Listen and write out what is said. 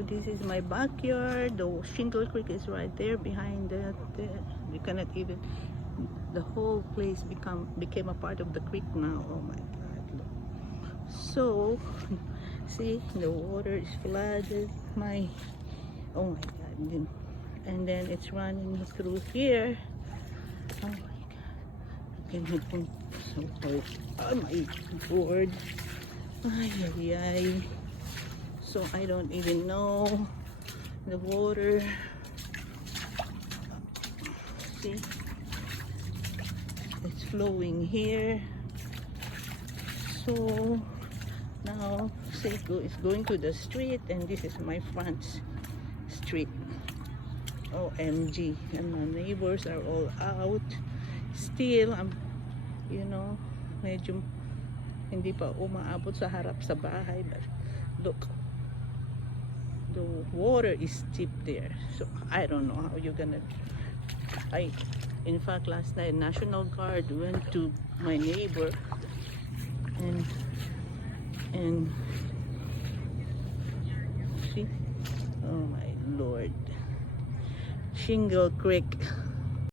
So this is my backyard. The Shingle Creek is right there behind that. You cannot even. The whole place became a part of the creek now. Oh my God! Look. So see, the water is flooded. Oh my God! And then it's running through here. Oh my God! So hard. Oh my board. Ay, ay, ay. So I don't even know the water. See, it's flowing here. So now Seiko is going to the street, and this is my front street. OMG, and my neighbors are all out. Still, you know, medyo hindi pa umaabot sa harap sa bahay, but look, the water is deep there. So I don't know how you're gonna. In fact, last night National Guard went to my neighbor and see, oh my Lord, Shingle Creek.